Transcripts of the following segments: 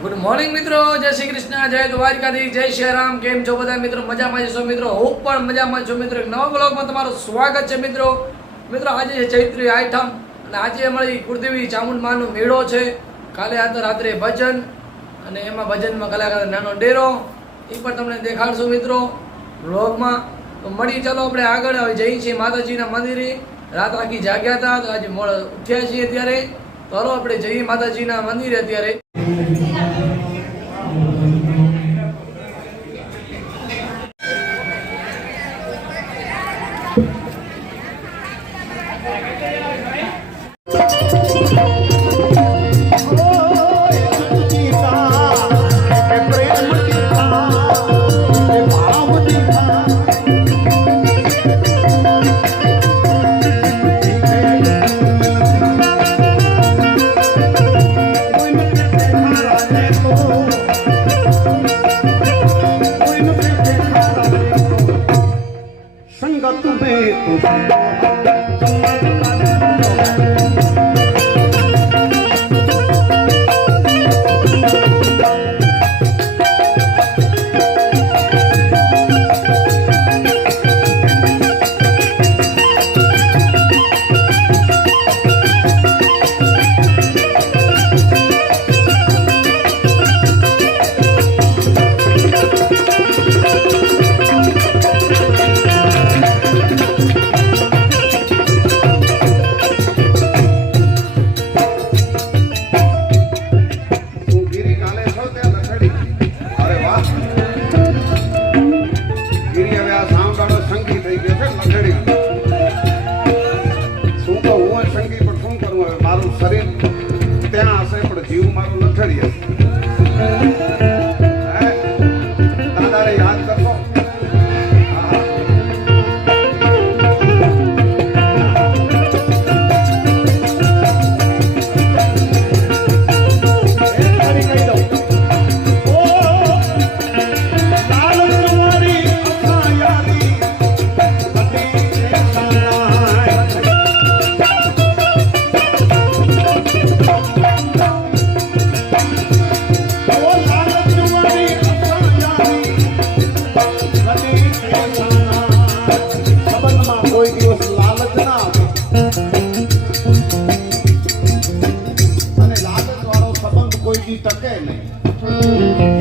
Good morning મિત્રો, જય શ્રી કૃષ્ણ, જય દ્વારકાધીશ, જય શ્રી રામ. કેમ છો બધા મિત્રો? મજામાં છો મિત્રો? હું પણ મજામાં છું મિત્રો. એક નવા બ્લોગમાં તમારું સ્વાગત છે મિત્રો. આજે છે ચૈત્રી આઠમ અને આજે અમારી કુળદેવી ચામુંડમાનો મેળો છે. કાલે આ તો રાત્રે ભજન અને એમાં ભજનમાં કલાકાર નાનો ડેરો એ પણ તમને દેખાડશું મિત્રો બ્લોગમાં. તો મળી ચાલો આપણે આગળ હવે જઈએ છીએ માતાજીના મંદિરે. રાત આખી જાગ્યા હતા તો આજે મોડા ઉઠ્યા છીએ અત્યારે. તો હાલો આપણે જઈએ માતાજીના મંદિરે અત્યારે.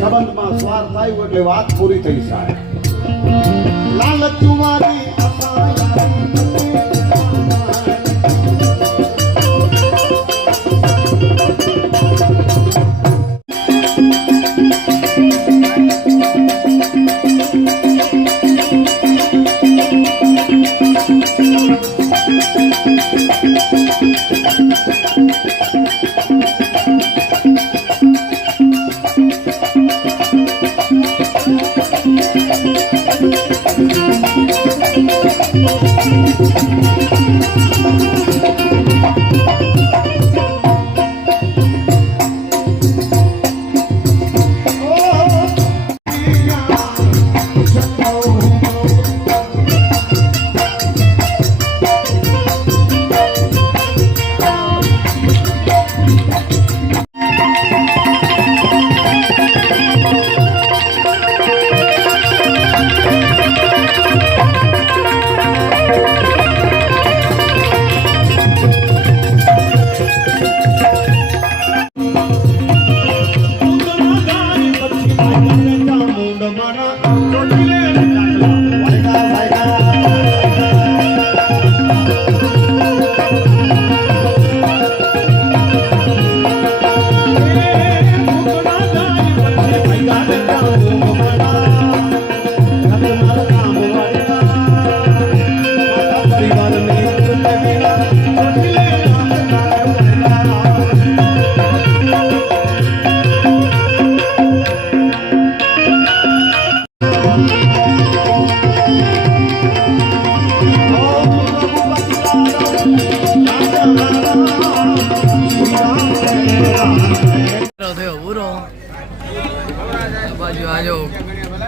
સંબંધમાં સ્વાર્થ થાય એટલે વાત પૂરી થઈ જાય. લાલચ મારી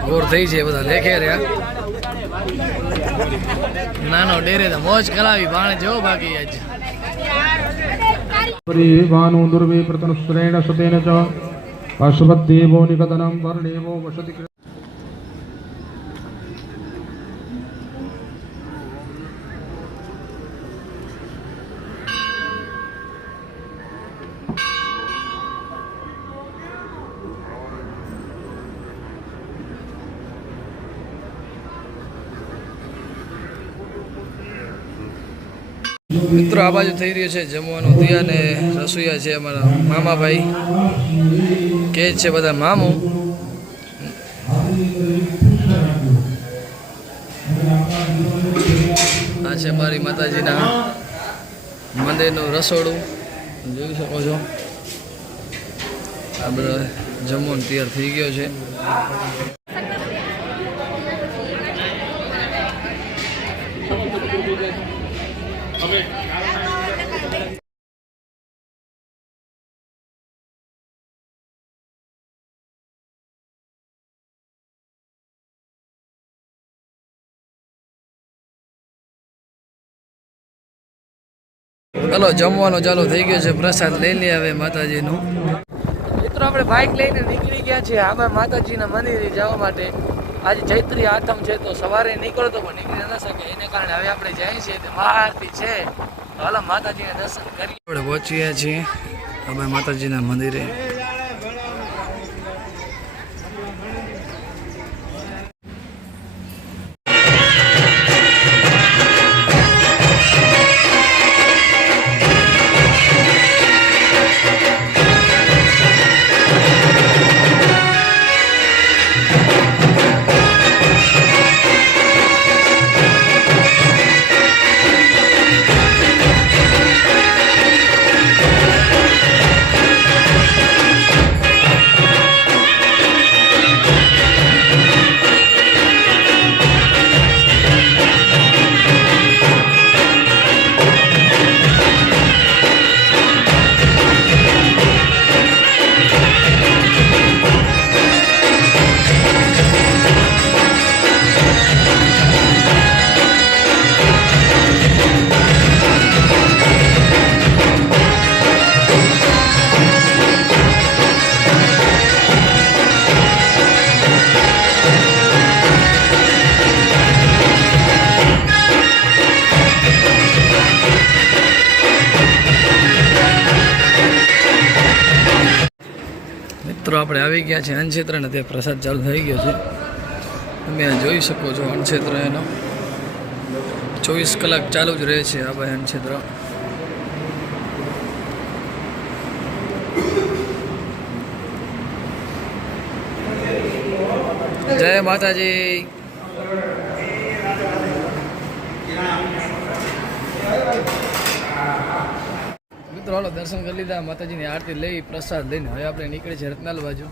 ગોર થઈ છે બધા દેખે રહ્યા. નાનો ડેરે તો મોજ કરાવી બાણે જો બાકી આજ પરિભાनु दुर्वे प्रतनुस्त्रेण सतेन च અશ્વત્થદેવો નિકતનમ વર્ણેવો વસતિ. મિત્રો આ બાજુ થઈ રહ્યો છે જમવાનું ત્યાં ને રસોઈયા છે અમારા મામાભાઈ કે છે બધા મામું. આ છે મારી માતાજીના મંદિરનું રસોડું જોઈ શકો છો. આ બધા જમવાનું તૈયાર થઈ ગયો છે. ચાલો જમવાનો ચાલુ થઈ ગયો છે. પ્રસાદ લઈ લે હવે માતાજીનું. મિત્રો આપણે બાઇક લઈને નીકળી ગયા છીએ આમાં માતાજીના મંદિરે જવા માટે. આજે ચૈત્રી આઠમ છે તો સવારે નીકળતો પણ નીકળી ન શકે એને કારણે હવે આપણે જઈએ છીએ તે મહાઆરતી છે. હાલો માતાજીના દર્શન કરીએ. આપણે પહોંચ્યા છીએ હવે માતાજીના મંદિરે. મિત્રો આપણે આવી ગયા છે અન્નક્ષેત્ર ને તે પ્રસાદ ચાલુ થઈ ગયો છે. તમે આ જોઈ શકો છો અન્નક્ષેત્ર એનો 24 કલાક ચાલુ જ રહે છે આ ભાઈ અન્નક્ષેત્ર. જય માતાજી. મિત્રો હાલો દર્શન કરી લીધા માતાજીની આરતી લઈ પ્રસાદ લઈને હવે આપણે નીકળે છે રત્નાલ બાજુ.